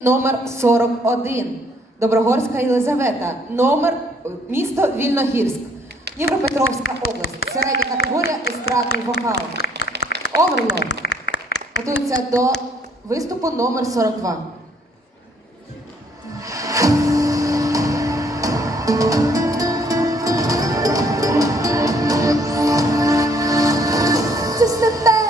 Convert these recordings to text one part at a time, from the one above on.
Номер 41. Доброгорська Єлизавета. Номер е, місто Вільногірськ. Дніпропетровська область. Середня категорія естрадний вокал. Оверло. Готується до виступу номер 42. Just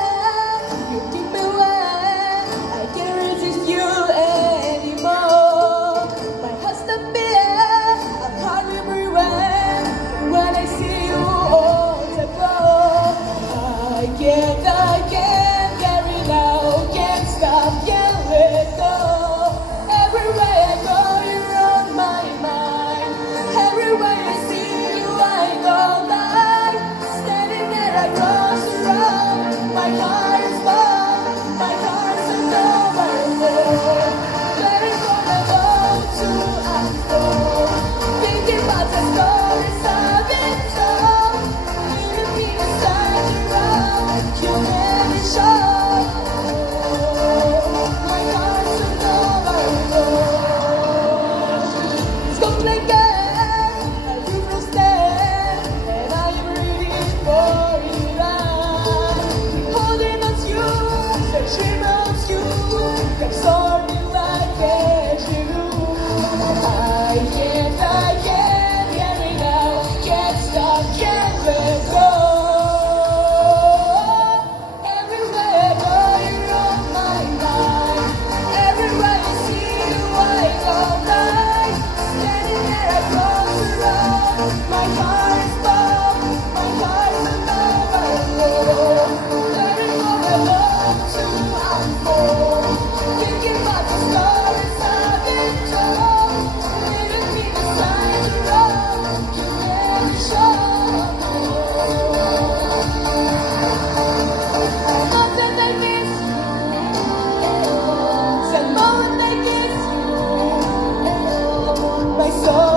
stars.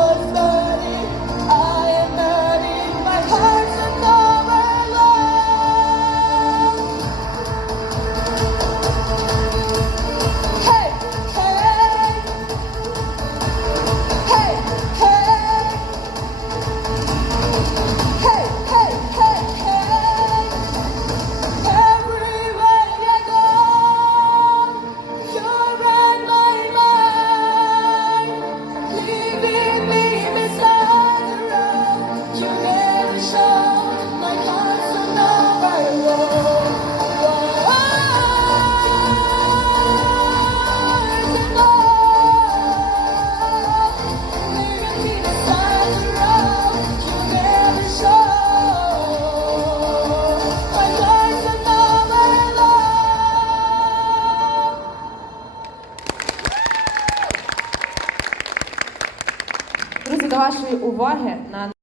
вашої уваги на